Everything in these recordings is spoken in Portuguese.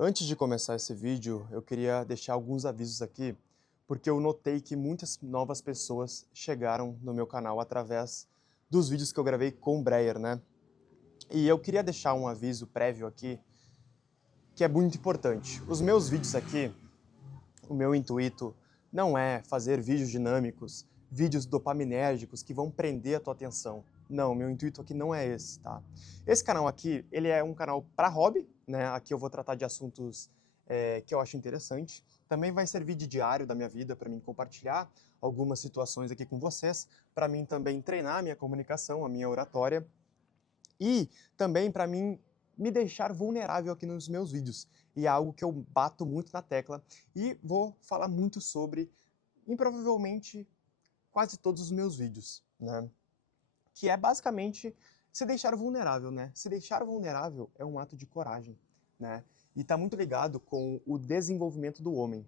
Antes de começar esse vídeo, eu queria deixar alguns avisos aqui, porque eu notei que muitas novas pessoas chegaram no meu canal através dos vídeos que eu gravei com o Breyer, né? E eu queria deixar um aviso prévio aqui, que é muito importante. Os meus vídeos aqui, o meu intuito não é fazer vídeos dinâmicos, vídeos dopaminérgicos que vão prender a tua atenção. Não, meu intuito aqui não é esse, tá? Esse canal aqui, ele é um canal para hobby, né? Aqui eu vou tratar de assuntos que eu acho interessante. Também vai servir de diário da minha vida para mim compartilhar algumas situações aqui com vocês, para mim também treinar a minha comunicação, a minha oratória e também para mim me deixar vulnerável aqui nos meus vídeos. E é algo que eu bato muito na tecla e vou falar muito sobre em provavelmente quase todos os meus vídeos, né? Que é basicamente se deixar vulnerável, né? Se deixar vulnerável é um ato de coragem, né? E está muito ligado com o desenvolvimento do homem.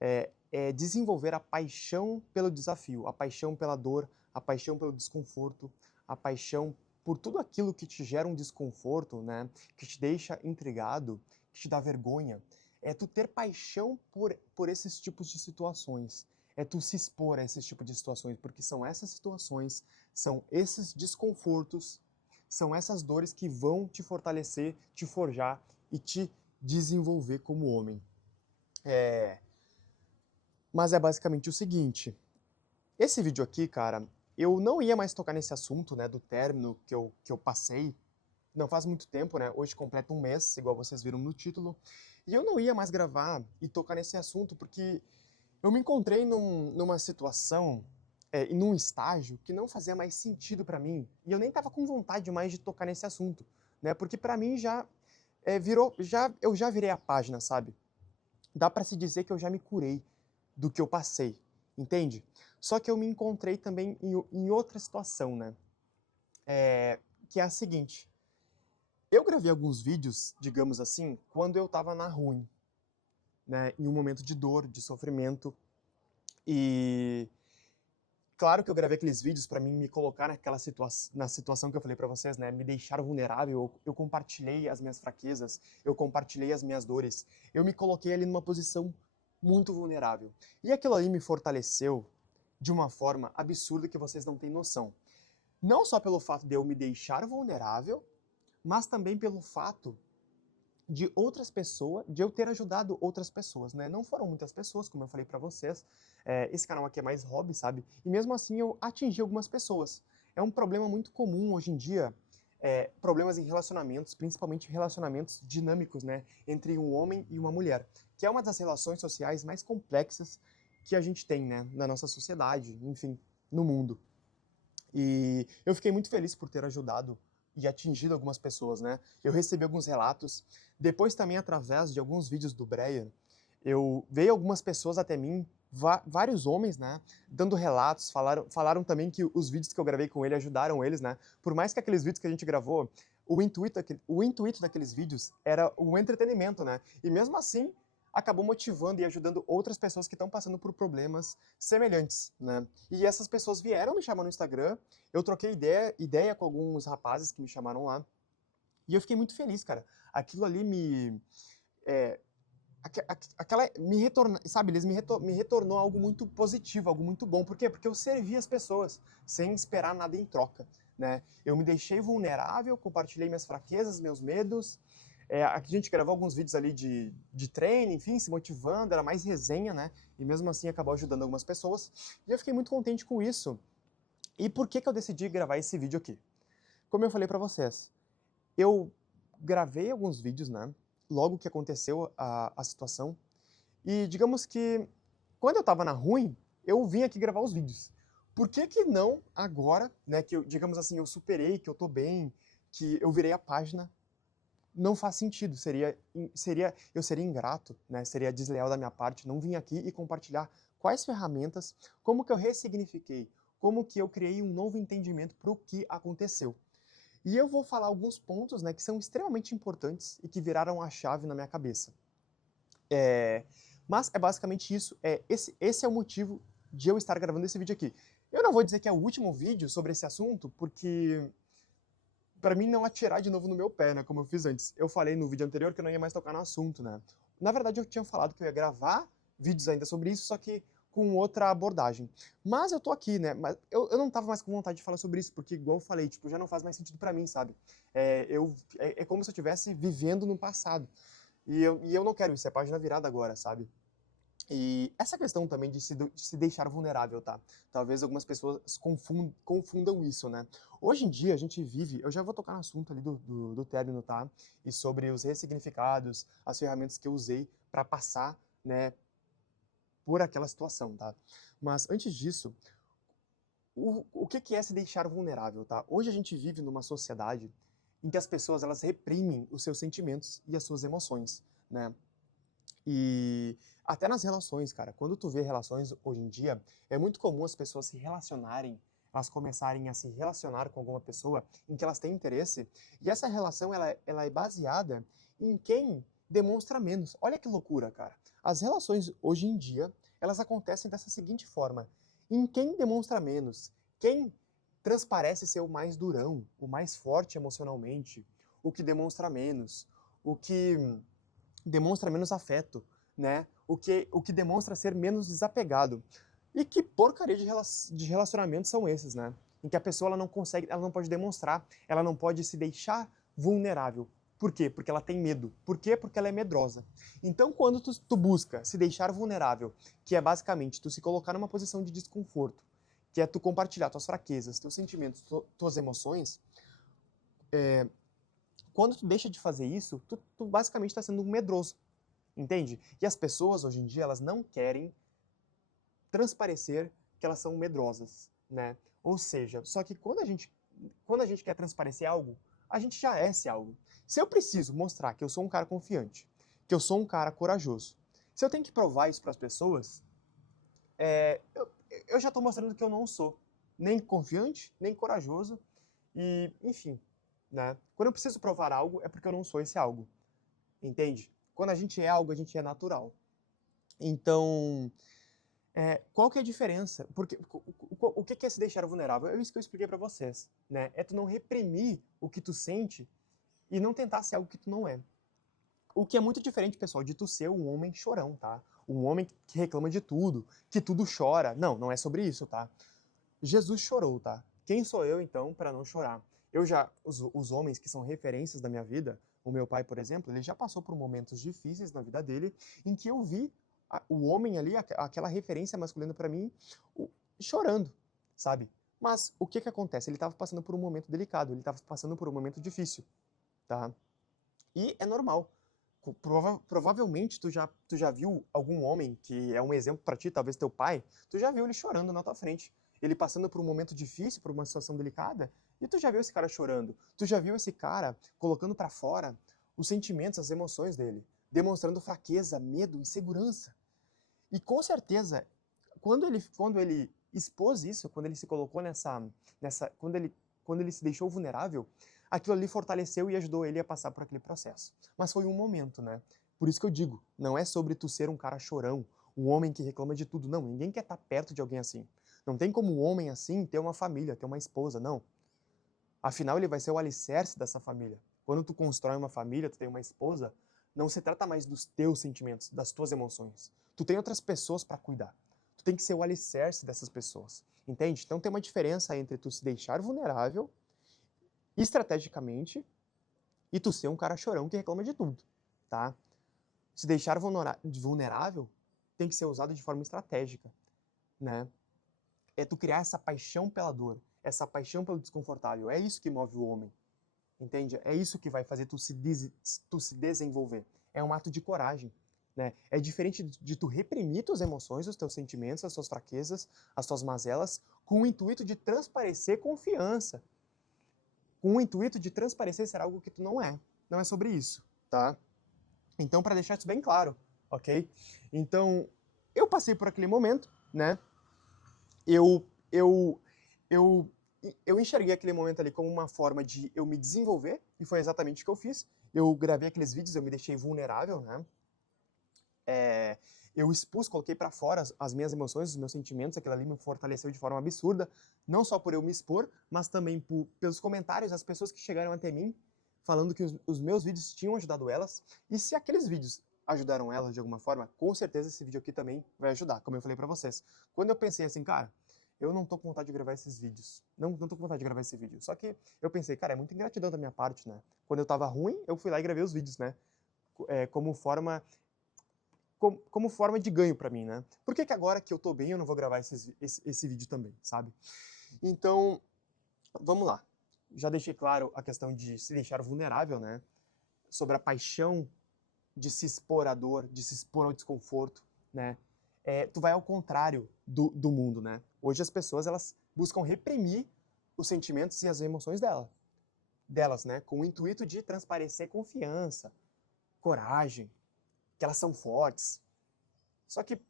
É desenvolver a paixão pelo desafio, a paixão pela dor, a paixão pelo desconforto, a paixão por tudo aquilo que te gera um desconforto, né? Que te deixa intrigado, que te dá vergonha. É tu ter paixão por esses tipos de situações. É tu se expor a esses tipos de situações, porque são essas situações, são esses desconfortos, são essas dores que vão te fortalecer, te forjar e te desenvolver como homem. Mas é basicamente o seguinte, esse vídeo aqui, cara, eu não ia mais tocar nesse assunto, né, do término que eu passei, não faz muito tempo, né, hoje completa um mês, igual vocês viram no título, e eu não ia mais gravar e tocar nesse assunto, porque eu me encontrei numa situação, e num estágio que não fazia mais sentido pra mim, e eu nem tava com vontade mais de tocar nesse assunto, né, porque pra mim eu já virei a página, sabe? Dá pra se dizer que eu já me curei do que eu passei, entende? Só que eu me encontrei também em outra situação, né? Que é a seguinte, eu gravei alguns vídeos, digamos assim, quando eu tava na ruim, né? Em um momento de dor, de sofrimento, e claro que eu gravei aqueles vídeos pra mim me colocar na situação que eu falei pra vocês, né? Me deixar vulnerável, eu compartilhei as minhas fraquezas, eu compartilhei as minhas dores, eu me coloquei ali numa posição muito vulnerável. E aquilo ali me fortaleceu de uma forma absurda que vocês não têm noção. Não só pelo fato de eu me deixar vulnerável, mas também pelo fato de outras pessoas, de eu ter ajudado outras pessoas, né? Não foram muitas pessoas, como eu falei pra vocês. Esse canal aqui é mais hobby, sabe? E mesmo assim eu atingi algumas pessoas. É um problema muito comum hoje em dia, problemas em relacionamentos, principalmente relacionamentos dinâmicos, né? Entre um homem e uma mulher, que é uma das relações sociais mais complexas que a gente tem, né? Na nossa sociedade, enfim, no mundo. E eu fiquei muito feliz por ter ajudado e atingido algumas pessoas, né? Eu recebi alguns relatos. Depois também, através de alguns vídeos do Breyer, veio algumas pessoas até mim, vários homens, né? Dando relatos, falaram também que os vídeos que eu gravei com ele ajudaram eles, né? Por mais que aqueles vídeos que a gente gravou, o intuito daqueles vídeos era o entretenimento, né? E mesmo assim, acabou motivando e ajudando outras pessoas que estão passando por problemas semelhantes, né? E essas pessoas vieram me chamar no Instagram, eu troquei ideia com alguns rapazes que me chamaram lá, e eu fiquei muito feliz, cara. Aquilo ali é, aquela me retorna, sabe, me retornou algo muito positivo, algo muito bom. Por quê? Porque eu servi as pessoas sem esperar nada em troca, né? Eu me deixei vulnerável, compartilhei minhas fraquezas, meus medos. Aqui a gente gravou alguns vídeos ali de treino, enfim, se motivando, era mais resenha, né? E mesmo assim acabou ajudando algumas pessoas. E eu fiquei muito contente com isso. E por que que eu decidi gravar esse vídeo aqui? Como eu falei pra vocês, eu gravei alguns vídeos, né? Logo que aconteceu a situação. E digamos que quando eu tava na ruim, eu vim aqui gravar os vídeos. Por que que não agora, né, que eu, digamos assim, eu superei, que eu tô bem, que eu virei a página, não faz sentido, eu seria ingrato, né, seria desleal da minha parte não vir aqui e compartilhar quais ferramentas, como que eu ressignifiquei, como que eu criei um novo entendimento para o que aconteceu. E eu vou falar alguns pontos, né, que são extremamente importantes e que viraram a chave na minha cabeça. Mas é basicamente isso, esse é o motivo de eu estar gravando esse vídeo aqui. Eu não vou dizer que é o último vídeo sobre esse assunto, porque pra mim não atirar de novo no meu pé, né, como eu fiz antes. Eu falei no vídeo anterior que eu não ia mais tocar no assunto, né. Na verdade, eu tinha falado que eu ia gravar vídeos ainda sobre isso, só que com outra abordagem. Mas eu tô aqui, né, mas eu não tava mais com vontade de falar sobre isso, porque igual eu falei, tipo, já não faz mais sentido pra mim, sabe. É como se eu estivesse vivendo no passado. E eu não quero isso, é página virada agora, sabe. E essa questão também de se deixar vulnerável, tá? Talvez algumas pessoas confundam isso, né? Hoje em dia a gente vive, eu já vou tocar no assunto ali do término, tá? E sobre os ressignificados, as ferramentas que eu usei para passar, né, por aquela situação, tá? Mas antes disso, o que é se deixar vulnerável, tá? Hoje a gente vive numa sociedade em que as pessoas elas reprimem os seus sentimentos e as suas emoções, né? E até nas relações, cara, quando tu vê relações hoje em dia, é muito comum as pessoas se relacionarem, elas começarem a se relacionar com alguma pessoa em que elas têm interesse, e essa relação ela é baseada em quem demonstra menos. Olha que loucura, cara. As relações hoje em dia, elas acontecem dessa seguinte forma: em quem demonstra menos, quem transparece ser o mais durão, o mais forte emocionalmente, o que demonstra menos, o que demonstra menos afeto, né? O que demonstra ser menos desapegado. E que porcaria de relacionamentos são esses, né? Em que a pessoa ela não consegue, ela não pode demonstrar, ela não pode se deixar vulnerável. Por quê? Porque ela tem medo. Por quê? Porque ela é medrosa. Então, quando tu busca se deixar vulnerável, que é basicamente tu se colocar numa posição de desconforto, que é tu compartilhar tuas fraquezas, teus sentimentos, tuas emoções, quando tu deixa de fazer isso, tu basicamente está sendo um medroso. Entende? E as pessoas hoje em dia, elas não querem transparecer que elas são medrosas, né? Ou seja, só que quando a gente quer transparecer algo, a gente já é esse algo. Se eu preciso mostrar que eu sou um cara confiante, que eu sou um cara corajoso, se eu tenho que provar isso para as pessoas, eu já estou mostrando que eu não sou nem confiante, nem corajoso, e enfim, né? Quando eu preciso provar algo, é porque eu não sou esse algo, entende? Quando a gente é algo, a gente é natural. Então, qual que é a diferença? Porque o que é se deixar vulnerável? É isso que eu expliquei pra vocês, né? É tu não reprimir o que tu sente e não tentar ser algo que tu não é. O que é muito diferente, pessoal, de tu ser um homem chorão, tá? Um homem que reclama de tudo, que tudo chora. Não, não é sobre isso, tá? Jesus chorou, tá? Quem sou eu, então, para não chorar? Os homens que são referências da minha vida, o meu pai, por exemplo, ele já passou por momentos difíceis na vida dele, em que eu vi o homem ali, aquela referência masculina para mim, chorando, sabe? Mas o que que acontece? Ele estava passando por um momento delicado, ele estava passando por um momento difícil, tá? E é normal. Provavelmente tu já viu algum homem que é um exemplo pra ti, talvez teu pai, tu já viu ele chorando na tua frente. Ele passando por um momento difícil, por uma situação delicada, e tu já viu esse cara chorando. Tu já viu esse cara colocando pra fora os sentimentos, as emoções dele, demonstrando fraqueza, medo, insegurança. E com certeza, quando ele expôs isso, quando ele se colocou quando ele se deixou vulnerável, aquilo ali fortaleceu e ajudou ele a passar por aquele processo. Mas foi um momento, né? Por isso que eu digo, não é sobre tu ser um cara chorão, um homem que reclama de tudo. Não, ninguém quer estar perto de alguém assim. Não tem como um homem assim ter uma família, ter uma esposa, não. Afinal, ele vai ser o alicerce dessa família. Quando tu constrói uma família, tu tem uma esposa, não se trata mais dos teus sentimentos, das tuas emoções. Tu tem outras pessoas para cuidar. Tu tem que ser o alicerce dessas pessoas. Entende? Então tem uma diferença entre tu se deixar vulnerável estrategicamente e tu ser um cara chorão que reclama de tudo, tá? Se deixar vulnerável tem que ser usado de forma estratégica, né? É tu criar essa paixão pela dor, essa paixão pelo desconfortável. É isso que move o homem, entende? É isso que vai fazer tu se desenvolver. É um ato de coragem, né? É diferente de tu reprimir tuas emoções, os teus sentimentos, as tuas fraquezas, as tuas mazelas, com o intuito de transparecer confiança, com o intuito de transparecer ser algo que tu não é. Não é sobre isso, tá? Então, para deixar isso bem claro, ok? Então, eu passei por aquele momento, né? Eu, eu, eu, eu enxerguei aquele momento ali como uma forma de eu me desenvolver, e foi exatamente o que eu fiz. Eu gravei aqueles vídeos, eu me deixei vulnerável, né? eu expus, coloquei pra fora as minhas emoções, os meus sentimentos, aquilo ali me fortaleceu de forma absurda, não só por eu me expor, mas também pelos comentários das pessoas que chegaram até mim, falando que os meus vídeos tinham ajudado elas, e se aqueles vídeos ajudaram elas de alguma forma, com certeza esse vídeo aqui também vai ajudar, como eu falei pra vocês. Quando eu pensei assim, cara, eu não tô com vontade de gravar esses vídeos, não tô com vontade de gravar esse vídeo, só que eu pensei, cara, é muita ingratidão da minha parte, né? Quando eu tava ruim, eu fui lá e gravei os vídeos, né? Como forma de ganho pra mim, né? Por que agora que eu tô bem eu não vou gravar esse vídeo também, sabe? Então, vamos lá. Já deixei claro a questão de se deixar vulnerável, né? Sobre a paixão de se expor à dor, de se expor ao desconforto, né? Tu vai ao contrário do mundo, né? Hoje as pessoas, elas buscam reprimir os sentimentos e as emoções delas, né? Com o intuito de transparecer confiança, coragem, que elas são fortes. Só que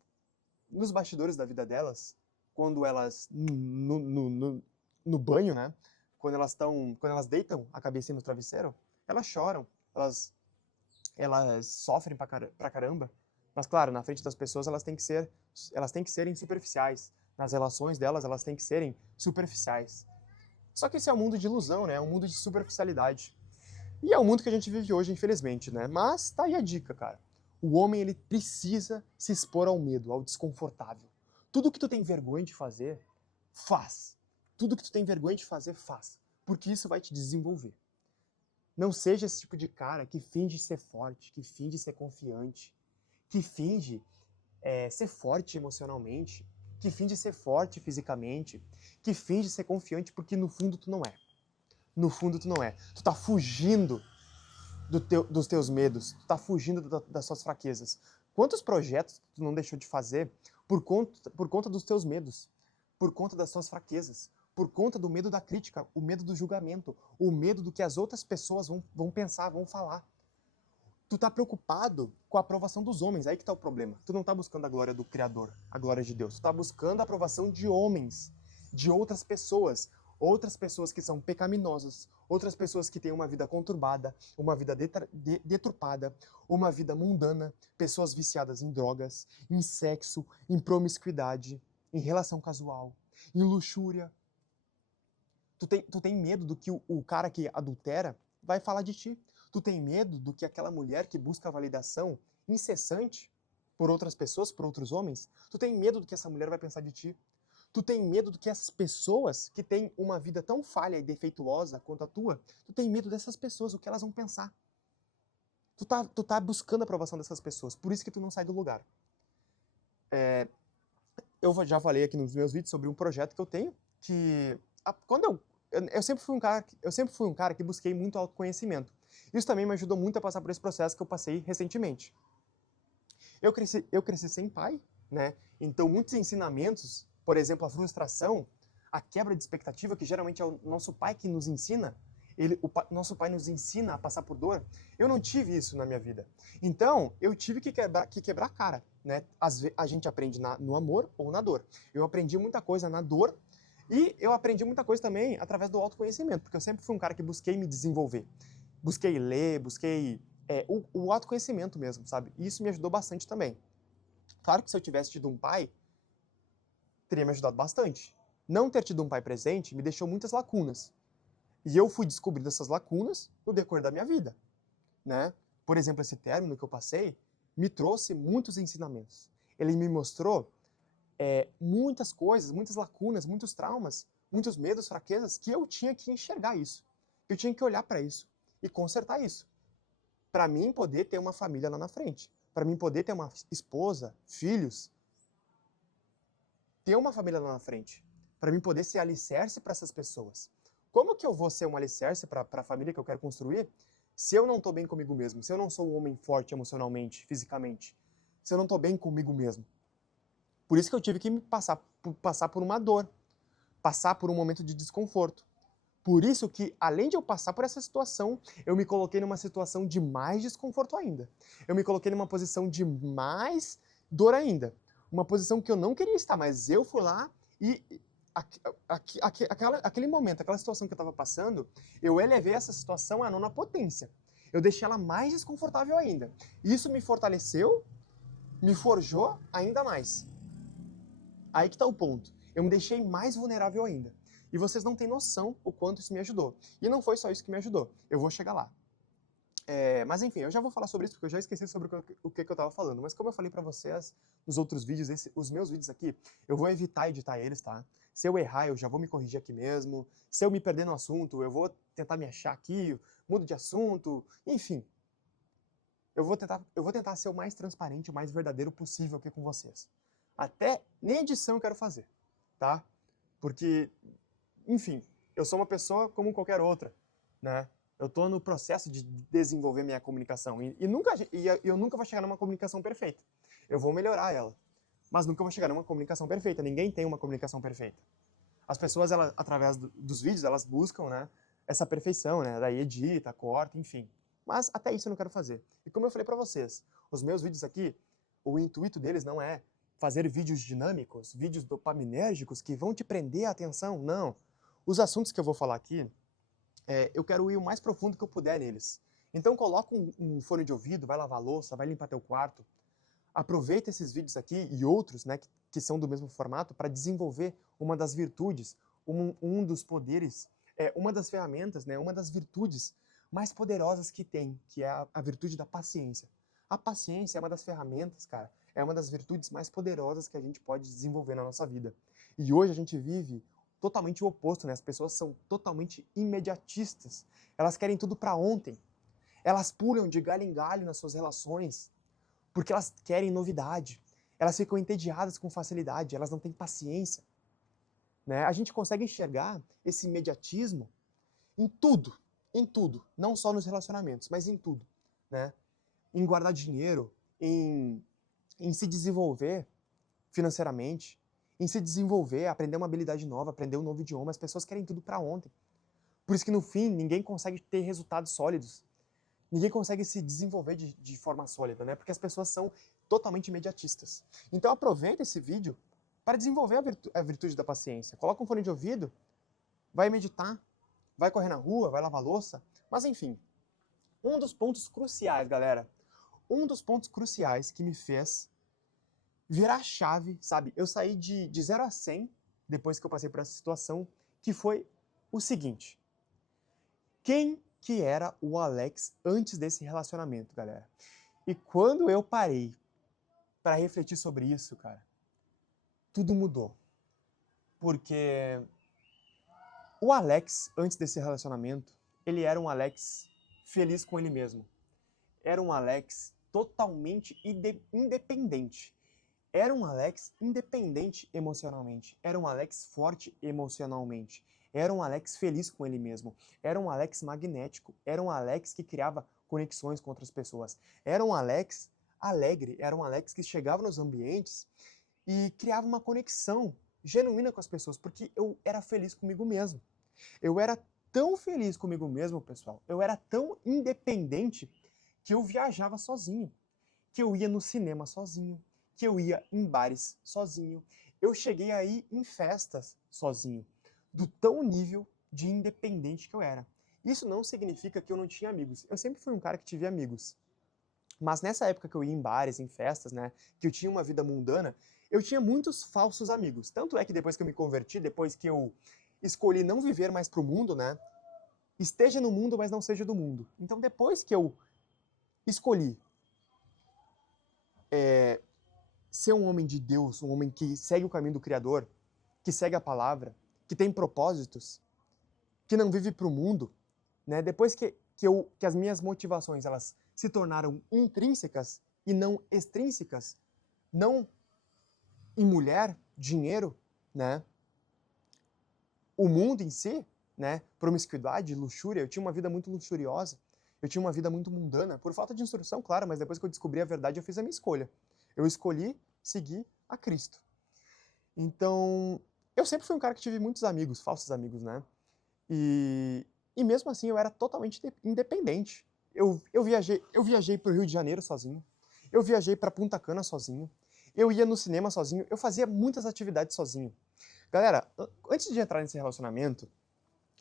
nos bastidores da vida delas, quando elas no banho, né? Quando elas deitam a cabeça no travesseiro, elas choram, elas sofrem pra caramba. Mas claro, na frente das pessoas elas têm que serem superficiais. Nas relações delas, elas têm que serem superficiais. Só que esse é um mundo de ilusão, né? É um mundo de superficialidade. E é o mundo que a gente vive hoje, infelizmente, né? Mas tá aí a dica, cara. O homem, ele precisa se expor ao medo, ao desconfortável. Tudo que tu tem vergonha de fazer, faz. Tudo que tu tem vergonha de fazer, faz. Porque isso vai te desenvolver. Não seja esse tipo de cara que finge ser forte, que finge ser confiante, que finge ser forte emocionalmente, que finge ser forte fisicamente, que finge ser confiante porque no fundo tu não é. No fundo tu não é. Tu tá fugindo dos teus medos, tu tá fugindo das suas fraquezas. Quantos projetos tu não deixou de fazer por conta dos teus medos, por conta das suas fraquezas, por conta do medo da crítica, o medo do julgamento, o medo do que as outras pessoas vão pensar, vão falar. Tu tá preocupado com a aprovação dos homens, aí que tá o problema. Tu não tá buscando a glória do Criador, a glória de Deus. Tu tá buscando a aprovação de homens, de outras pessoas que são pecaminosas, outras pessoas que têm uma vida conturbada, uma vida deturpada, uma vida mundana, pessoas viciadas em drogas, em sexo, em promiscuidade, em relação casual, em luxúria. Tu tem medo do que o cara que adultera vai falar de ti. Tu tem medo do que aquela mulher que busca validação incessante por outras pessoas, por outros homens, tu tem medo do que essa mulher vai pensar de ti. Tu tem medo do que essas pessoas que têm uma vida tão falha e defeituosa quanto a tua, tu tem medo dessas pessoas, o que elas vão pensar. Tu tá buscando a aprovação dessas pessoas, por isso que tu não sai do lugar. Eu já falei aqui nos meus vídeos sobre um projeto que eu tenho, que quando eu sempre fui um cara que busquei muito autoconhecimento. Isso também me ajudou muito a passar por esse processo que eu passei recentemente. Eu cresci sem pai, né? Então muitos ensinamentos, por exemplo, a frustração, a quebra de expectativa, que geralmente é o nosso pai que nos ensina, nosso pai nos ensina a passar por dor, eu não tive isso na minha vida. Então, eu tive que quebrar a cara, né? A gente aprende no amor ou na dor. Eu aprendi muita coisa na dor e eu aprendi muita coisa também através do autoconhecimento, porque eu sempre fui um cara que busquei me desenvolver. Busquei ler, busquei o autoconhecimento mesmo, sabe? E isso me ajudou bastante também. Claro que se eu tivesse tido um pai, teria me ajudado bastante. Não ter tido um pai presente me deixou muitas lacunas. E eu fui descobrindo essas lacunas no decorrer da minha vida, né? Por exemplo, esse término que eu passei me trouxe muitos ensinamentos. Ele me mostrou muitas coisas, muitas lacunas, muitos traumas, muitos medos, fraquezas, que eu tinha que enxergar isso. Eu tinha que olhar para isso e consertar isso. Para mim poder ter uma família lá na frente. Para mim poder ter uma esposa, filhos. Ter uma família lá na frente. Para mim poder ser alicerce para essas pessoas. Como que eu vou ser um alicerce para a família que eu quero construir se eu não estou bem comigo mesmo? Se eu não sou um homem forte emocionalmente, fisicamente? Se eu não estou bem comigo mesmo? Por isso que eu tive que passar por uma dor. Passar por um momento de desconforto. Por isso que, além de eu passar por essa situação, eu me coloquei numa situação de mais desconforto ainda. Eu me coloquei numa posição de mais dor ainda. Uma posição que eu não queria estar, mas eu fui lá e aquele momento, aquela situação que eu estava passando, eu elevei essa situação à nona potência. Eu deixei ela mais desconfortável ainda. Isso me fortaleceu me forjou ainda mais. Aí que tá o ponto. Eu me deixei mais vulnerável ainda. E vocês não têm noção o quanto isso me ajudou. E não foi só isso que me ajudou. Eu vou chegar lá. Mas enfim, eu já vou falar sobre isso porque eu já esqueci sobre o que eu tava falando. Mas como eu falei pra vocês nos outros vídeos, os meus vídeos aqui, eu vou evitar editar eles, tá? Se eu errar, eu já vou me corrigir aqui mesmo. Se eu me perder no assunto, eu vou tentar me achar aqui, mudo de assunto, enfim. Eu vou tentar ser o mais transparente, o mais verdadeiro possível aqui com vocês. Até nem edição eu quero fazer, tá? Porque, enfim, eu sou uma pessoa como qualquer outra, né? Eu estou no processo de desenvolver minha comunicação e eu nunca vou chegar numa comunicação perfeita. Eu vou melhorar ela, mas nunca vou chegar numa comunicação perfeita. Ninguém tem uma comunicação perfeita. As pessoas, através dos vídeos, elas buscam, né, essa perfeição, né? Daí edita, corta, enfim. Mas até isso eu não quero fazer. E como eu falei para vocês, os meus vídeos aqui, o intuito deles não é fazer vídeos dinâmicos, vídeos dopaminérgicos que vão te prender a atenção, não. Os assuntos que eu vou falar aqui, eu quero ir o mais profundo que eu puder neles. Então coloca um fone de ouvido, vai lavar a louça, vai limpar teu quarto. Aproveita esses vídeos aqui e outros, né, que são do mesmo formato para desenvolver uma das virtudes, um dos poderes, uma das ferramentas, né, uma das virtudes mais poderosas que tem, que é a virtude da paciência. A paciência é uma das ferramentas, cara, é uma das virtudes mais poderosas que a gente pode desenvolver na nossa vida. E hoje a gente vive totalmente o oposto, né? As pessoas são totalmente imediatistas. Elas querem tudo para ontem. Elas pulam de galho em galho nas suas relações porque elas querem novidade. Elas ficam entediadas com facilidade, elas não têm paciência. Né? A gente consegue enxergar esse imediatismo em tudo, não só nos relacionamentos, mas em tudo. Né? Em guardar dinheiro, em se desenvolver financeiramente, em se desenvolver, aprender uma habilidade nova, aprender um novo idioma. As pessoas querem tudo para ontem. Por isso que no fim ninguém consegue ter resultados sólidos. Ninguém consegue se desenvolver de forma sólida, né? Porque as pessoas são totalmente imediatistas. Então aproveita esse vídeo para desenvolver a virtude da paciência. Coloca um fone de ouvido, vai meditar, vai correr na rua, vai lavar louça. Mas enfim, um dos pontos cruciais, galera, um dos pontos cruciais que me fez virar a chave, sabe? Eu saí de 0 a 100 depois que eu passei por essa situação, que foi o seguinte. Quem que era o Alex antes desse relacionamento, galera? E quando eu parei para refletir sobre isso, cara, tudo mudou. Porque o Alex, antes desse relacionamento, ele era um Alex feliz com ele mesmo. Era um Alex totalmente independente. Era um Alex independente emocionalmente. Era um Alex forte emocionalmente. Era um Alex feliz com ele mesmo. Era um Alex magnético. Era um Alex que criava conexões com outras pessoas. Era um Alex alegre. Era um Alex que chegava nos ambientes e criava uma conexão genuína com as pessoas, porque eu era feliz comigo mesmo. Eu era tão feliz comigo mesmo, pessoal. Eu era tão independente que eu viajava sozinho, que eu ia no cinema sozinho, que eu ia em bares sozinho. Eu cheguei a ir em festas sozinho, do tão nível de independente que eu era. Isso não significa que eu não tinha amigos. Eu sempre fui um cara que tive amigos. Mas nessa época que eu ia em bares, em festas, né, que eu tinha uma vida mundana, eu tinha muitos falsos amigos. Tanto é que depois que eu me converti, depois que eu escolhi não viver mais pro mundo, né, esteja no mundo, mas não seja do mundo. Então depois que eu escolhi ser um homem de Deus, um homem que segue o caminho do Criador, que segue a palavra, que tem propósitos, que não vive para o mundo, né? Depois que as minhas motivações elas se tornaram intrínsecas e não extrínsecas, não em mulher, dinheiro, né? O mundo em si, né? Promiscuidade, luxúria, eu tinha uma vida muito luxuriosa, eu tinha uma vida muito mundana, por falta de instrução, claro, mas depois que eu descobri a verdade, eu fiz a minha escolha. Eu escolhi seguir a Cristo. Então, eu sempre fui um cara que tive muitos amigos, falsos amigos, né? E mesmo assim eu era totalmente independente. Eu viajei para o Rio de Janeiro sozinho. Eu viajei para Punta Cana sozinho. Eu ia no cinema sozinho. Eu fazia muitas atividades sozinho. Galera, antes de entrar nesse relacionamento,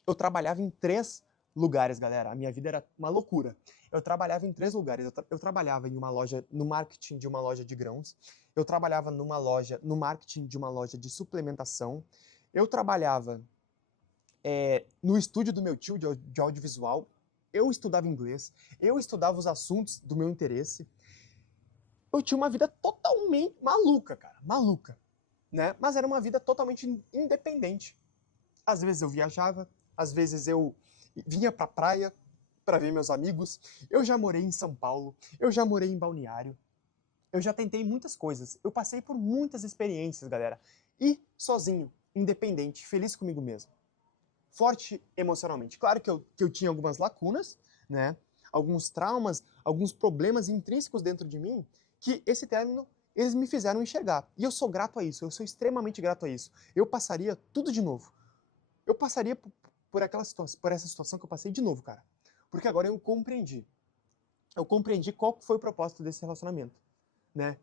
eu trabalhava em 3 lugares, galera. A minha vida era uma loucura. Eu trabalhava em 3 lugares. Eu trabalhava em uma loja, no marketing de uma loja de grãos. Eu trabalhava no marketing de uma loja de suplementação. Eu trabalhava no estúdio do meu tio de audiovisual. Eu estudava inglês. Eu estudava os assuntos do meu interesse. Eu tinha uma vida totalmente maluca, cara. Maluca, né? Mas era uma vida totalmente independente. Às vezes eu viajava, às vezes eu vinha pra praia para ver meus amigos. Eu já morei em São Paulo, eu já morei em Balneário. Eu já tentei muitas coisas. Eu passei por muitas experiências, galera. E sozinho, independente, feliz comigo mesmo. Forte emocionalmente. Claro que eu tinha algumas lacunas, né? Alguns traumas, alguns problemas intrínsecos dentro de mim, que esse término, eles me fizeram enxergar. E eu sou grato a isso, eu sou extremamente grato a isso. Eu passaria tudo de novo. Eu passaria por essa situação que eu passei de novo, cara. Porque agora eu compreendi. Eu compreendi qual foi o propósito desse relacionamento, né?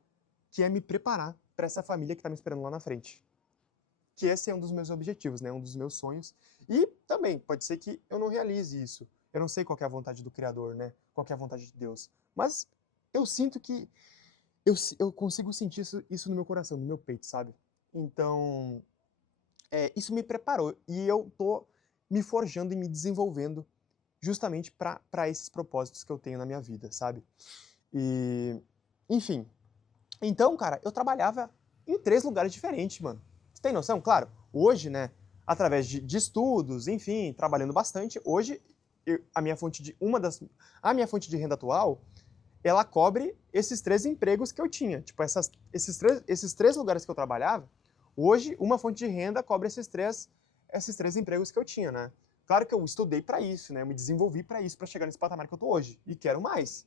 Que é me preparar para essa família que tá me esperando lá na frente. Que esse é um dos meus objetivos, né? Um dos meus sonhos. E também, pode ser que eu não realize isso. Eu não sei qual é a vontade do Criador, né? Qual é a vontade de Deus. Mas eu sinto que eu consigo sentir isso no meu coração, no meu peito, sabe? Então, isso me preparou. E eu tô me forjando e me desenvolvendo justamente para esses propósitos que eu tenho na minha vida, sabe? E, enfim. Então, cara, eu trabalhava em 3 lugares diferentes, mano. Você tem noção? Claro, hoje, né, através de estudos, enfim, trabalhando bastante, hoje a minha fonte de renda atual, ela cobre esses 3 empregos que eu tinha. Tipo, esses três lugares que eu trabalhava, hoje uma fonte de renda cobre esses três empregos que eu tinha, né? Claro que eu estudei para isso, né? Eu me desenvolvi para isso, para chegar nesse patamar que eu tô hoje. E quero mais.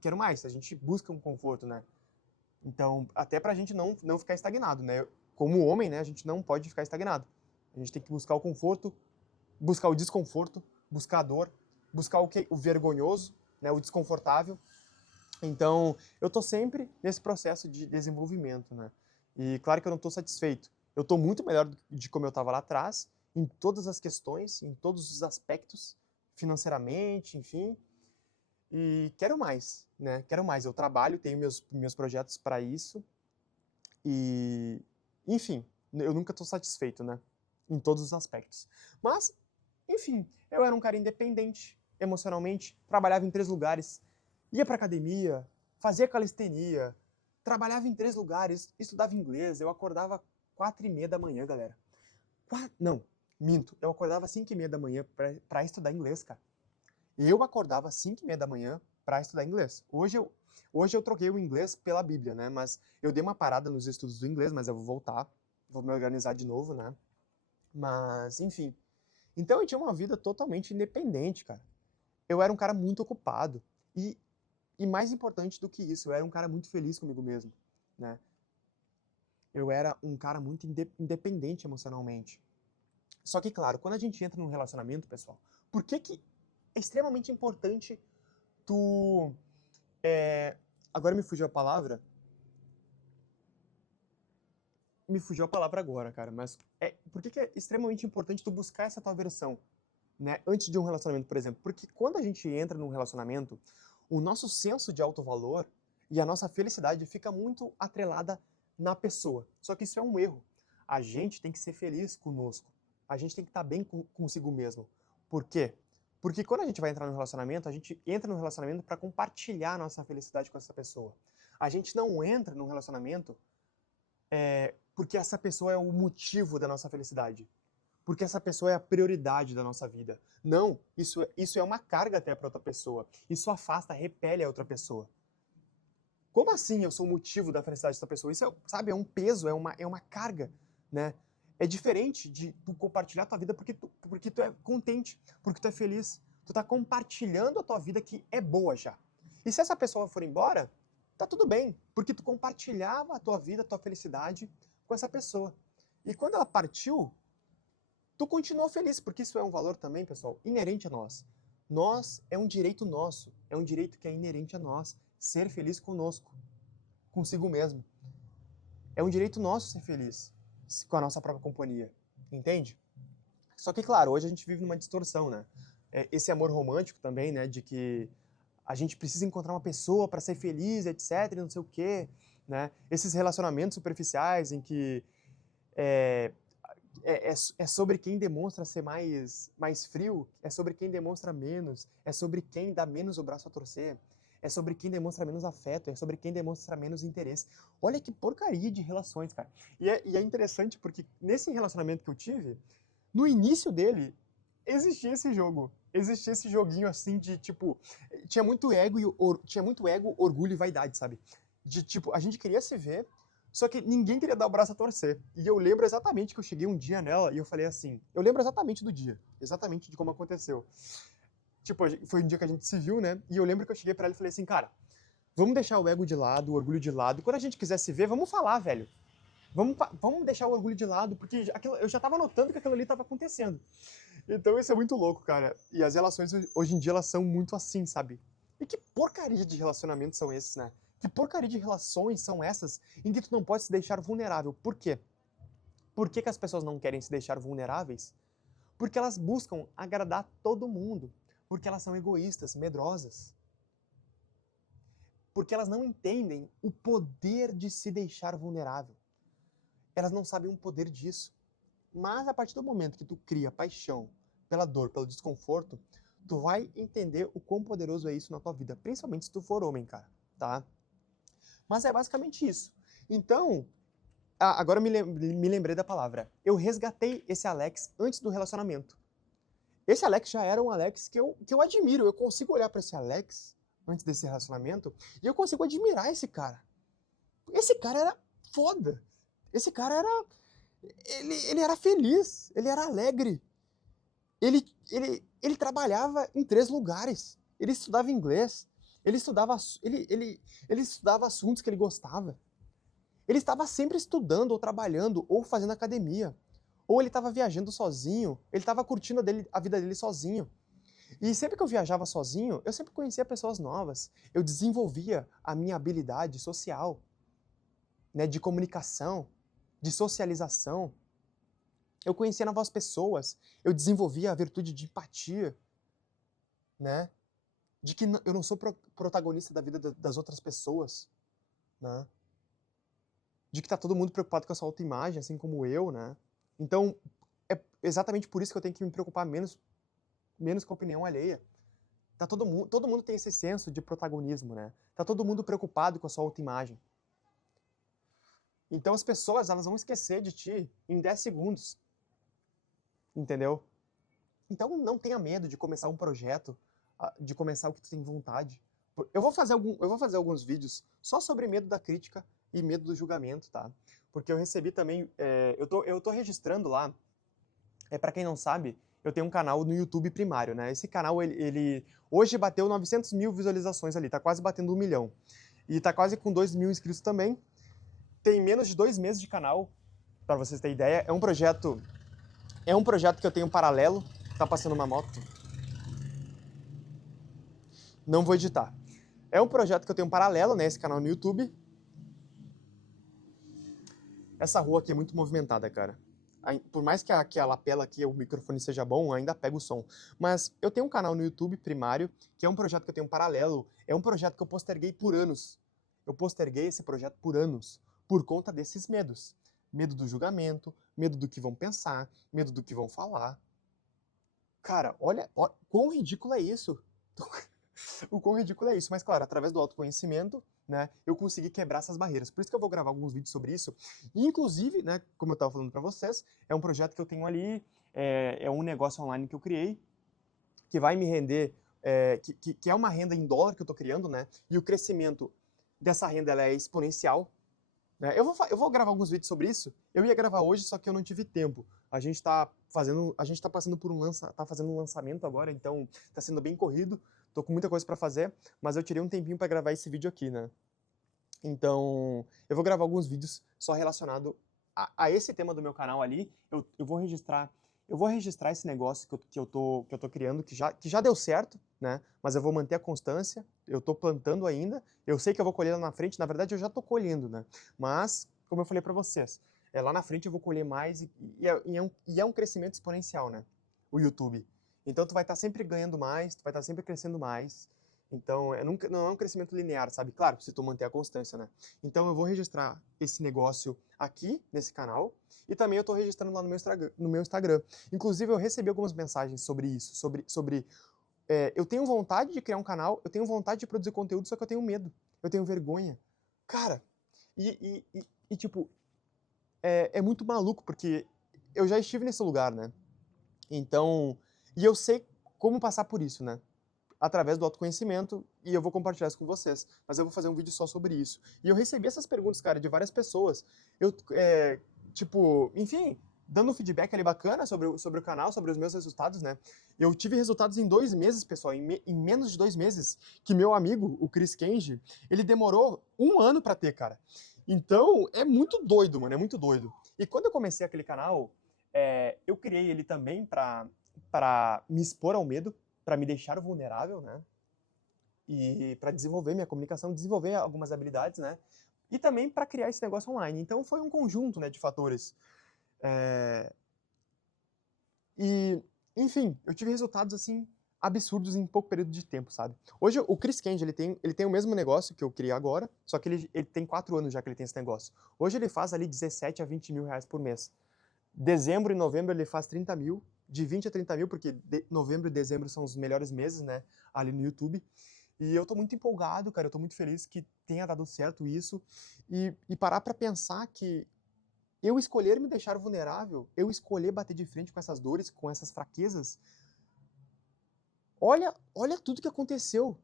Quero mais. A gente busca um conforto, né? Então, até pra gente não ficar estagnado, né? Como homem, né, a gente não pode ficar estagnado. A gente tem que buscar o conforto, buscar o desconforto, buscar a dor, buscar o vergonhoso, né, o desconfortável. Então, eu tô sempre nesse processo de desenvolvimento, né? E claro que eu não tô satisfeito. Eu tô muito melhor de como eu estava lá atrás, em todas as questões, em todos os aspectos, financeiramente, enfim. E quero mais, né? Quero mais. Eu trabalho, tenho meus projetos para isso. E, enfim, eu nunca estou satisfeito, né? Em todos os aspectos. Mas, enfim, eu era um cara independente, emocionalmente, trabalhava em 3 lugares, ia pra academia, fazia calistenia, trabalhava em 3 lugares, estudava inglês, eu acordava 4h30 da manhã, galera. Não, minto, eu acordava 5h30 da manhã pra estudar inglês, cara. Eu acordava às 5h30 da manhã para estudar inglês. Hoje eu troquei o inglês pela Bíblia, né? Mas eu dei uma parada nos estudos do inglês, mas eu vou voltar, vou me organizar de novo, né? Mas, enfim. Então eu tinha uma vida totalmente independente, cara. Eu era um cara muito ocupado. E mais importante do que isso, eu era um cara muito feliz comigo mesmo, né? Eu era um cara muito independente emocionalmente. Só que, claro, quando a gente entra num relacionamento, pessoal, por que é extremamente importante tu... Agora me fugiu a palavra. Me fugiu a palavra agora, cara, mas por que é extremamente importante tu buscar essa tua versão, né? Antes de um relacionamento, por exemplo. Porque quando a gente entra num relacionamento, o nosso senso de autovalor e a nossa felicidade fica muito atrelada na pessoa. Só que isso é um erro. A gente tem que ser feliz conosco. A gente tem que estar bem consigo mesmo. Por quê? Porque quando a gente vai entrar no relacionamento, a gente entra no relacionamento para compartilhar a nossa felicidade com essa pessoa. A gente não entra num relacionamento porque essa pessoa é o motivo da nossa felicidade. Porque essa pessoa é a prioridade da nossa vida. Não, isso é uma carga até para outra pessoa. Isso afasta, repele a outra pessoa. Como assim eu sou o motivo da felicidade dessa pessoa? Isso sabe, é um peso, é uma carga, né? É diferente de tu compartilhar a tua vida porque tu é contente, porque tu é feliz. Tu tá compartilhando a tua vida que é boa já. E se essa pessoa for embora, tá tudo bem, porque tu compartilhava a tua vida, a tua felicidade com essa pessoa. E quando ela partiu, tu continuou feliz, porque isso é um valor também, pessoal, inerente a nós. Nós é um direito nosso, é um direito que é inerente a nós, ser feliz conosco, consigo mesmo. É um direito nosso ser feliz com a nossa própria companhia, entende? Só que, claro, hoje a gente vive numa distorção, né? esse amor romântico também, né, de que a gente precisa encontrar uma pessoa para ser feliz, etc, e não sei o quê, né? Esses relacionamentos superficiais em que é, é sobre quem demonstra ser mais frio, é sobre quem demonstra menos, é sobre quem dá menos o braço a torcer, é sobre quem demonstra menos afeto, é sobre quem demonstra menos interesse. Olha que porcaria de relações, cara. E é interessante porque nesse relacionamento que eu tive, no início dele, existia esse jogo. Existia esse joguinho assim de tipo. Tinha muito ego, tinha muito ego, orgulho e vaidade, sabe? De tipo, a gente queria se ver, só que ninguém queria dar o braço a torcer. E eu lembro exatamente que eu cheguei um dia nela e eu falei assim. Eu lembro exatamente do dia, exatamente de como aconteceu. Tipo, foi um dia que a gente se viu, né? E eu lembro que eu cheguei pra ela e falei assim, cara, vamos deixar o ego de lado, o orgulho de lado. E quando a gente quiser se ver, vamos falar, velho. Vamos deixar o orgulho de lado, porque eu já tava notando que aquilo ali tava acontecendo. Então isso é muito louco, cara. E as relações hoje em dia elas são muito assim, sabe? E que porcaria de relacionamentos são esses, né? Que porcaria de relações são essas em que tu não pode se deixar vulnerável? Por quê? Por que as pessoas não querem se deixar vulneráveis? Porque elas buscam agradar todo mundo. Porque elas são egoístas, medrosas. Porque elas não entendem o poder de se deixar vulnerável. Elas não sabem o poder disso. Mas a partir do momento que tu cria paixão pela dor, pelo desconforto, tu vai entender o quão poderoso é isso na tua vida, principalmente se tu for homem, cara, tá? Mas é basicamente isso. Então, agora me lembrei da palavra. Eu resgatei esse Alex antes do relacionamento. Esse Alex já era um Alex que eu admiro. Eu consigo olhar para esse Alex antes desse relacionamento e eu consigo admirar esse cara. Esse cara era foda. Esse cara era ele era feliz, ele era alegre. Ele trabalhava em 3 lugares. Ele estudava inglês, ele estudava assuntos que ele gostava. Ele estava sempre estudando, ou trabalhando, ou fazendo academia. Ou ele estava viajando sozinho, ele estava curtindo a vida dele sozinho. E sempre que eu viajava sozinho, eu sempre conhecia pessoas novas. Eu desenvolvia a minha habilidade social, né, de comunicação, de socialização. Eu conhecia novas pessoas, eu desenvolvia a virtude de empatia, né? De que eu não sou protagonista da vida das outras pessoas, né? De que tá todo mundo preocupado com a sua autoimagem, assim como eu, né? Então, é exatamente por isso que eu tenho que me preocupar menos com a opinião alheia. Todo mundo tem esse senso de protagonismo, né? Tá todo mundo preocupado com a sua autoimagem. Então as pessoas, elas vão esquecer de ti em 10 segundos. Entendeu? Então não tenha medo de começar um projeto, de começar o que tu tem vontade. Eu vou fazer alguns vídeos só sobre medo da crítica e medo do julgamento, tá? Porque eu recebi também, eu tô registrando lá, para quem não sabe, eu tenho um canal no YouTube primário, né? Esse canal, ele hoje bateu 900 mil visualizações ali, tá quase batendo 1 milhão. E tá quase com 2 mil inscritos também. Tem menos de 2 meses de canal, para vocês terem ideia. É um projeto que eu tenho paralelo. Tá passando uma moto. Não vou editar. É um projeto que eu tenho paralelo, né? Esse canal no YouTube. Essa rua aqui é muito movimentada, cara. Por mais que a lapela aqui, o microfone seja bom, ainda pega o som. Mas eu tenho um canal no YouTube primário, que é um projeto que eu tenho paralelo. É um projeto que eu posterguei por anos. Eu posterguei esse projeto por anos. Por conta desses medos. Medo do julgamento, medo do que vão pensar, medo do que vão falar. Cara, olha quão ridículo é isso. O quão ridículo é isso. Mas, claro, através do autoconhecimento, né, eu consegui quebrar essas barreiras. Por isso que eu vou gravar alguns vídeos sobre isso. E, inclusive, né, como eu estava falando para vocês, é um projeto que eu tenho ali, é um negócio online que eu criei, que vai me render, que é uma renda em dólar que eu estou criando, né, e o crescimento dessa renda ela é exponencial. Né? Eu vou gravar alguns vídeos sobre isso. Eu ia gravar hoje, só que eu não tive tempo. A gente tá passando por tá fazendo um lançamento agora, então tá sendo bem corrido. Tô com muita coisa para fazer, mas eu tirei um tempinho para gravar esse vídeo aqui, né? Então, eu vou gravar alguns vídeos só relacionado a esse tema do meu canal ali. Eu vou registrar esse negócio que eu tô criando, que já deu certo, né? Mas eu vou manter a constância. Eu tô plantando ainda. Eu sei que eu vou colher lá na frente. Na verdade, eu já tô colhendo, né? Mas, como eu falei para vocês, lá na frente eu vou colher mais e é um crescimento exponencial, né? O YouTube. Então tu vai estar sempre ganhando mais, tu vai estar sempre crescendo mais. Então não é um crescimento linear, sabe? Claro, se tu manter a constância, né? Então eu vou registrar esse negócio aqui, nesse canal, e também eu tô registrando lá no meu Instagram. Inclusive eu recebi algumas mensagens sobre isso, eu tenho vontade de criar um canal, eu tenho vontade de produzir conteúdo, só que eu tenho medo, eu tenho vergonha. Cara, tipo, é muito maluco, porque eu já estive nesse lugar, né? Então, e eu sei como passar por isso, né? Através do autoconhecimento, e eu vou compartilhar isso com vocês. Mas eu vou fazer um vídeo só sobre isso. E eu recebi essas perguntas, cara, de várias pessoas. Enfim, dando um feedback ali bacana sobre o canal, sobre os meus resultados, né? Eu tive resultados em 2 meses, pessoal, em menos de 2 meses, que meu amigo, o Chris Kenji, ele demorou 1 ano pra ter, cara. Então, é muito doido, mano, é muito doido. E quando eu comecei aquele canal, eu criei ele também pra me expor ao medo, para me deixar vulnerável, né? E para desenvolver minha comunicação, desenvolver algumas habilidades, né? E também para criar esse negócio online. Então foi um conjunto, né, de fatores. E, enfim, eu tive resultados assim absurdos em pouco período de tempo, sabe? Hoje o Chris Kenji, ele tem o mesmo negócio que eu criei agora, só que ele tem 4 anos já que ele tem esse negócio. Hoje ele faz ali 17 a 20 mil reais por mês. Dezembro e novembro ele faz 30 mil, de 20 a 30 mil, porque novembro e dezembro são os melhores meses, né, ali no YouTube. E eu tô muito empolgado, cara, eu tô muito feliz que tenha dado certo isso. E parar pra pensar que eu escolher me deixar vulnerável, eu escolher bater de frente com essas dores, com essas fraquezas, olha tudo que aconteceu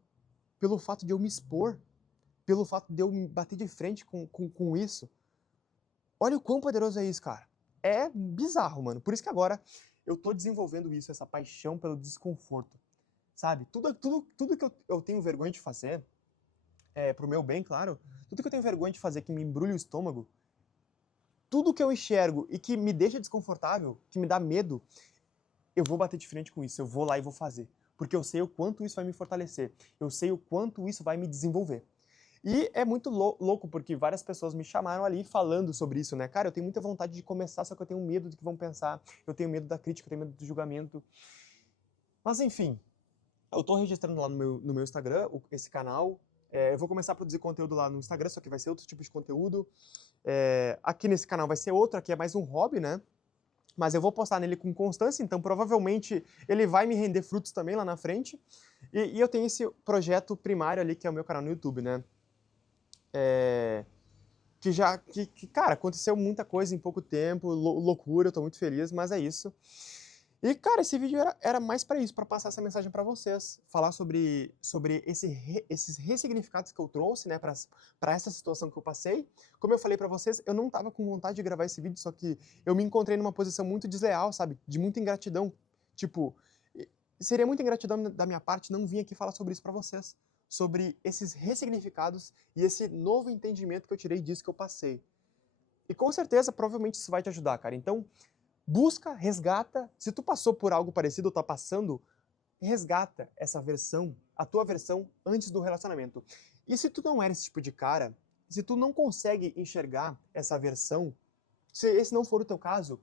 pelo fato de eu me expor, pelo fato de eu me bater de frente com isso. Olha o quão poderoso é isso, cara. É bizarro, mano. Por isso que agora eu tô desenvolvendo isso, essa paixão pelo desconforto, sabe? Tudo que eu tenho vergonha de fazer, pro meu bem, claro, tudo que eu tenho vergonha de fazer que me embrulha o estômago, tudo que eu enxergo e que me deixa desconfortável, que me dá medo, eu vou bater de frente com isso, eu vou lá e vou fazer. Porque eu sei o quanto isso vai me fortalecer, eu sei o quanto isso vai me desenvolver. E é muito louco, porque várias pessoas me chamaram ali falando sobre isso, né? Cara, eu tenho muita vontade de começar, só que eu tenho medo do que vão pensar, eu tenho medo da crítica, eu tenho medo do julgamento. Mas enfim, eu tô registrando lá no meu Instagram, esse canal. Eu vou começar a produzir conteúdo lá no Instagram, só que vai ser outro tipo de conteúdo. Aqui nesse canal vai ser outro, aqui é mais um hobby, né? Mas eu vou postar nele com constância, então provavelmente ele vai me render frutos também lá na frente. E eu tenho esse projeto primário ali, que é o meu canal no YouTube, né? Cara, aconteceu muita coisa em pouco tempo, loucura, eu tô muito feliz, mas é isso. E, cara, esse vídeo era mais pra isso, pra passar essa mensagem pra vocês, falar sobre esses ressignificados que eu trouxe, né, pra essa situação que eu passei. Como eu falei pra vocês, eu não tava com vontade de gravar esse vídeo, só que eu me encontrei numa posição muito desleal, sabe, de muita ingratidão. Tipo, seria muita ingratidão da minha parte não vir aqui falar sobre isso pra vocês, sobre esses ressignificados e esse novo entendimento que eu tirei disso que eu passei. E com certeza, provavelmente isso vai te ajudar, cara. Então, busca, resgata. Se tu passou por algo parecido ou tá passando, resgata essa versão, a tua versão antes do relacionamento. E se tu não era esse tipo de cara, se tu não consegue enxergar essa versão, se esse não for o teu caso,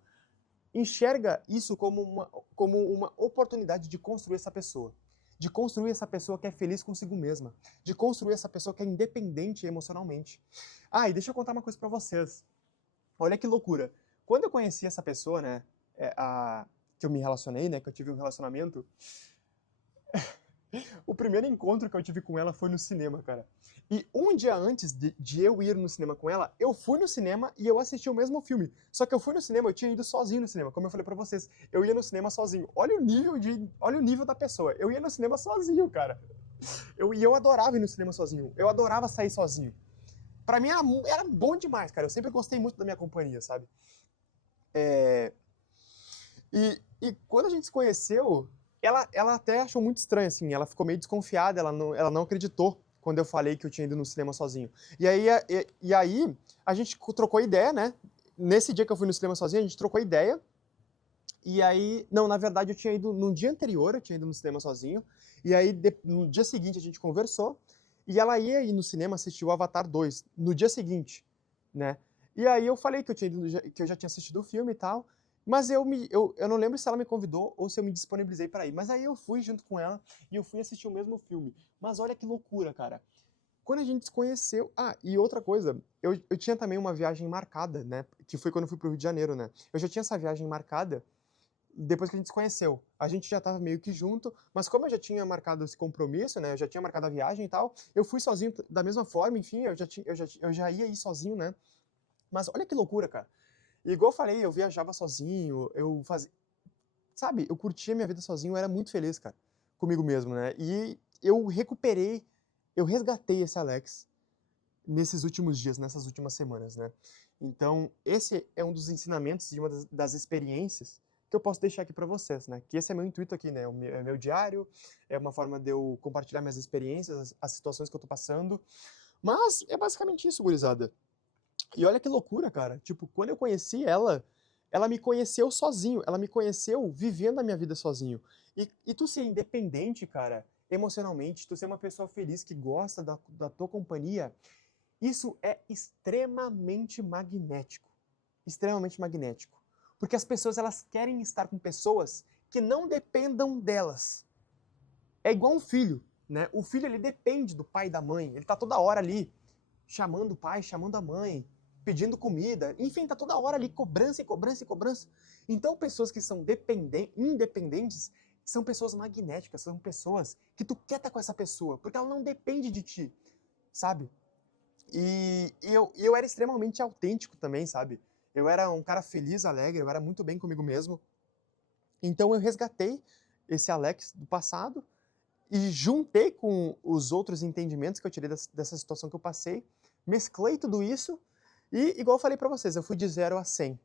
enxerga isso como uma oportunidade de construir essa pessoa. De construir essa pessoa que é feliz consigo mesma. De construir essa pessoa que é independente emocionalmente. E deixa eu contar uma coisa pra vocês. Olha que loucura. Quando eu conheci essa pessoa, né, que eu me relacionei, né, que eu tive um relacionamento, o primeiro encontro que eu tive com ela foi no cinema, cara. E um dia antes de eu ir no cinema com ela, eu fui no cinema e eu assisti o mesmo filme. Só que eu fui no cinema, eu tinha ido sozinho no cinema, como eu falei pra vocês. Eu ia no cinema sozinho. Olha o nível da pessoa. Eu ia no cinema sozinho, cara. Eu adorava ir no cinema sozinho. Eu adorava sair sozinho. Pra mim era bom demais, cara. Eu sempre gostei muito da minha companhia, sabe? E quando a gente se conheceu, ela até achou muito estranho, assim, ela ficou meio desconfiada, ela não acreditou quando eu falei que eu tinha ido no cinema sozinho. E aí a gente trocou ideia, né? Nesse dia que eu fui no cinema sozinho, a gente trocou ideia. E aí, não, na verdade eu tinha ido no dia anterior, eu tinha ido no cinema sozinho. E aí no dia seguinte a gente conversou. E ela ia ir no cinema assistir o Avatar 2 no dia seguinte, né? E aí eu falei que eu tinha ido, que eu já tinha assistido o filme e tal. Mas eu não lembro se ela me convidou ou se eu me disponibilizei para ir. Mas aí eu fui junto com ela e eu fui assistir o mesmo filme. Mas olha que loucura, cara. Quando a gente se conheceu... Ah, e outra coisa, eu tinha também uma viagem marcada, né? Que foi quando eu fui pro Rio de Janeiro, né? Eu já tinha essa viagem marcada depois que a gente se conheceu. A gente já tava meio que junto, mas como eu já tinha marcado esse compromisso, né? Eu já tinha marcado a viagem e tal, eu fui sozinho da mesma forma, enfim, eu já ia ir sozinho, né? Mas olha que loucura, cara. E igual eu falei, eu viajava sozinho, eu fazia... Sabe, eu curtia minha vida sozinho, eu era muito feliz, cara, comigo mesmo, né? E eu resgatei esse Alex nesses últimos dias, nessas últimas semanas, né? Então, esse é um dos ensinamentos de uma das experiências que eu posso deixar aqui pra vocês, né? Que esse é meu intuito aqui, né? É meu diário, é uma forma de eu compartilhar minhas experiências, as situações que eu tô passando. Mas é basicamente isso, gurizada. E olha que loucura, cara. Tipo, quando eu conheci ela, ela me conheceu sozinho. Ela me conheceu vivendo a minha vida sozinho. E tu ser independente, cara, emocionalmente, tu ser uma pessoa feliz que gosta da tua companhia, isso é extremamente magnético. Extremamente magnético. Porque as pessoas, elas querem estar com pessoas que não dependam delas. É igual um filho, né? O filho, ele depende do pai e da mãe. Ele tá toda hora ali, chamando o pai, chamando a mãe, pedindo comida. Enfim, tá toda hora ali, cobrança e cobrança e cobrança. Então, pessoas que são independentes são pessoas magnéticas, são pessoas que tu quer estar com essa pessoa, porque ela não depende de ti, sabe? E eu era extremamente autêntico também, sabe? Eu era um cara feliz, alegre, eu era muito bem comigo mesmo. Então eu resgatei esse Alex do passado e juntei com os outros entendimentos que eu tirei dessa situação que eu passei, mesclei tudo isso e, igual eu falei pra vocês, eu fui de 0 a 100.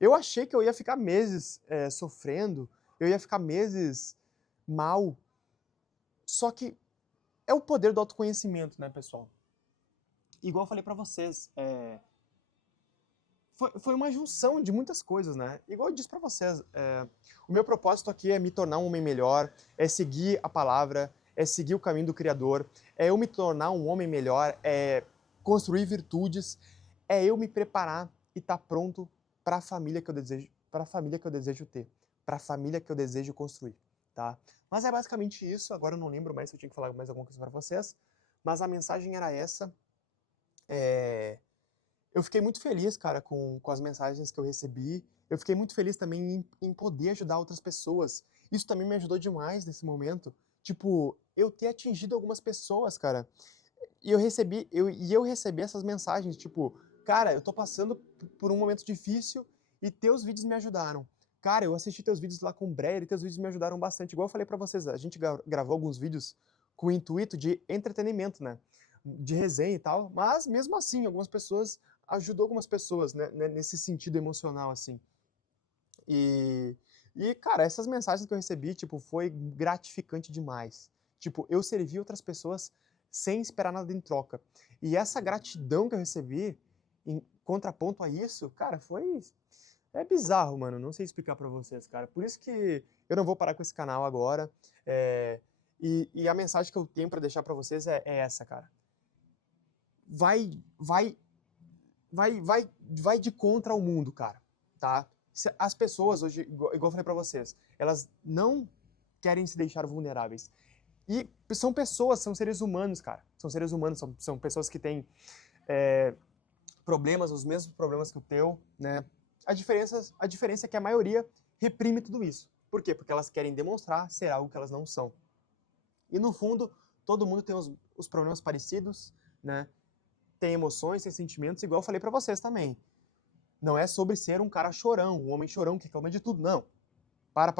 Eu achei que eu ia ficar meses sofrendo, eu ia ficar meses mal, só que é o poder do autoconhecimento, né, pessoal? Igual eu falei pra vocês, foi uma junção de muitas coisas, né? Igual eu disse pra vocês, o meu propósito aqui é me tornar um homem melhor, é seguir a palavra, é seguir o caminho do Criador, é eu me tornar um homem melhor, é construir virtudes, é eu me preparar e estar pronto para a família que eu desejo, para a família que eu desejo ter, para a família que eu desejo construir, tá? Mas é basicamente isso. Agora eu não lembro mais se eu tinha que falar mais alguma coisa para vocês, mas a mensagem era essa. Eu fiquei muito feliz, cara, com as mensagens que eu recebi. Eu fiquei muito feliz também em poder ajudar outras pessoas. Isso também me ajudou demais nesse momento. Tipo, eu ter atingido algumas pessoas, cara. E eu recebi essas mensagens, tipo, cara, eu tô passando por um momento difícil e teus vídeos me ajudaram. Cara, eu assisti teus vídeos lá com o Breyer e teus vídeos me ajudaram bastante. Igual eu falei pra vocês, a gente gravou alguns vídeos com o intuito de entretenimento, né? De resenha e tal, mas mesmo assim, ajudou algumas pessoas, né, nesse sentido emocional, assim. E, cara, essas mensagens que eu recebi, tipo, foi gratificante demais. Tipo, eu servi outras pessoas sem esperar nada em troca. E essa gratidão que eu recebi, em contraponto a isso, cara, é bizarro, mano. Não sei explicar pra vocês, cara. Por isso que eu não vou parar com esse canal agora. E a mensagem que eu tenho pra deixar pra vocês é essa, cara. Vai de contra o mundo, cara, tá? As pessoas hoje, igual eu falei pra vocês, elas não querem se deixar vulneráveis. E são pessoas, são seres humanos, cara. São seres humanos, são pessoas que têm problemas, os mesmos problemas que o teu, né? A diferença é que a maioria reprime tudo isso. Por quê? Porque elas querem demonstrar ser algo que elas não são. E no fundo, todo mundo tem os problemas parecidos, né? Tem emoções, tem sentimentos, igual eu falei pra vocês também. Não é sobre ser um cara chorão, um homem chorão que reclama de tudo, não. Para.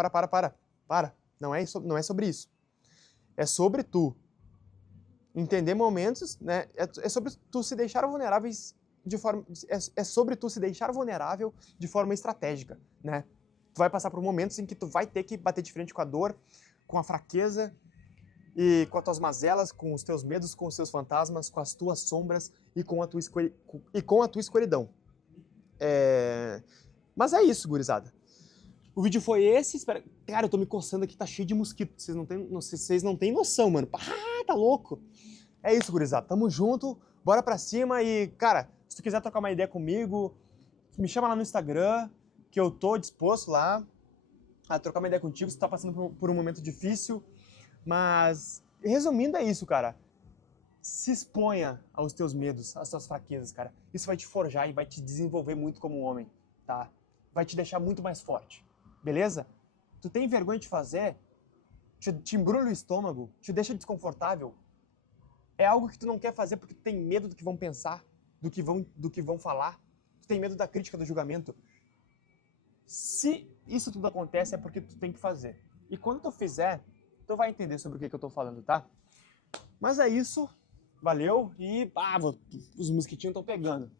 Não é sobre isso. É sobre tu entender momentos, né? É sobre tu se deixar vulneráveis de forma... É sobre tu se deixar vulnerável de forma estratégica, né? Tu vai passar por momentos em que tu vai ter que bater de frente com a dor, com a fraqueza, e com as tuas mazelas, com os teus medos, com os teus fantasmas, com as tuas sombras e com a tua escuridão. Mas é isso, gurizada. O vídeo foi esse. Cara, eu tô me coçando aqui, tá cheio de mosquito. Vocês não têm noção, mano. Ah, tá louco. É isso, gurizada. Tamo junto. Bora pra cima e, cara, se tu quiser trocar uma ideia comigo, me chama lá no Instagram, que eu tô disposto lá a trocar uma ideia contigo, se tu tá passando por um momento difícil, mas resumindo é isso, cara. Se exponha aos teus medos, às tuas fraquezas, cara. Isso vai te forjar e vai te desenvolver muito como homem, tá? Vai te deixar muito mais forte, beleza? Tu tem vergonha de fazer, te embrulha o estômago, te deixa desconfortável. É algo que tu não quer fazer porque tu tem medo do que vão pensar, do que vão falar. Tu tem medo da crítica, do julgamento. Se isso tudo acontece é porque tu tem que fazer. E quando tu fizer, tu vai entender sobre o que eu tô falando, tá? Mas é isso. Valeu e os mosquitinhos estão pegando.